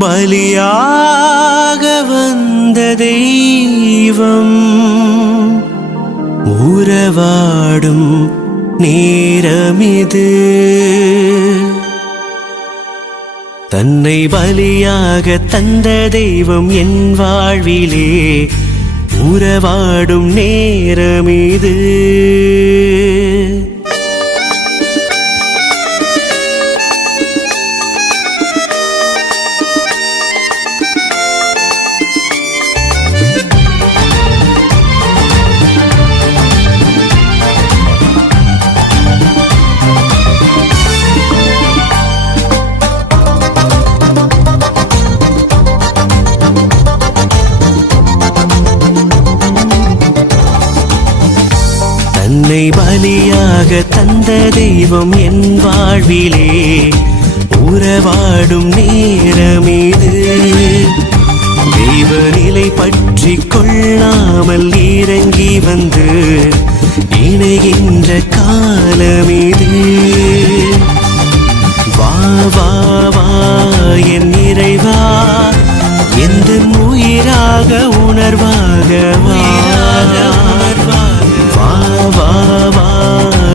பலியாக வந்த தெய்வம் உறவாடும் நேரமிது. தன்னை பலியாக தந்த தெய்வம் என் வாழ்விலே உறவாடும் நேரமிது. தன்னை பலியாக தந்த தெய்வம் என் வாழ்விலே உறவாடும் நேரமிது. தெய்வநிலை பற்றி கொள்ளாமல் இறங்கி வந்து இணைகின்ற காலமிது. வா வா